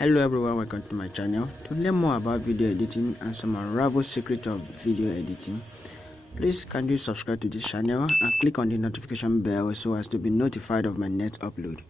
Hello everyone, welcome to my channel. To learn more about video editing and some unraveled secrets of video editing, please kindly subscribe to this channel and click on the notification bell so as to be notified of my next upload.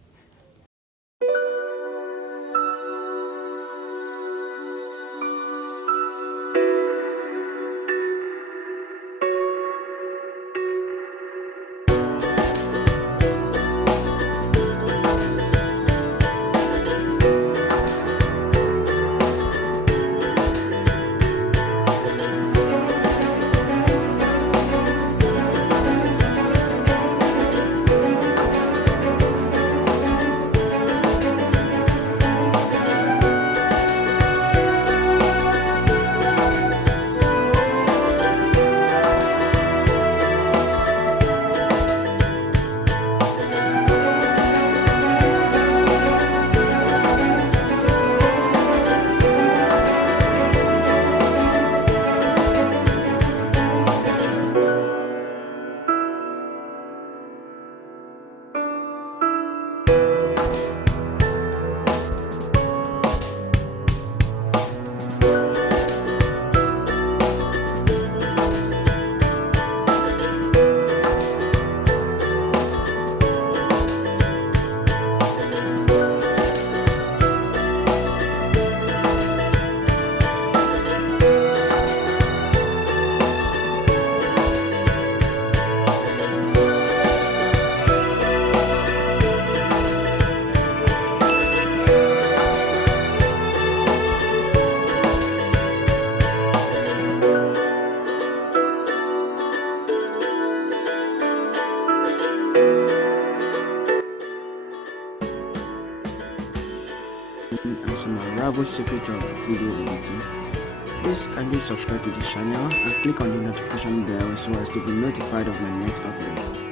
And some unraveled secrets of video editing, please kindly subscribe to this channel and click on the notification bell so as to be notified of my next upload.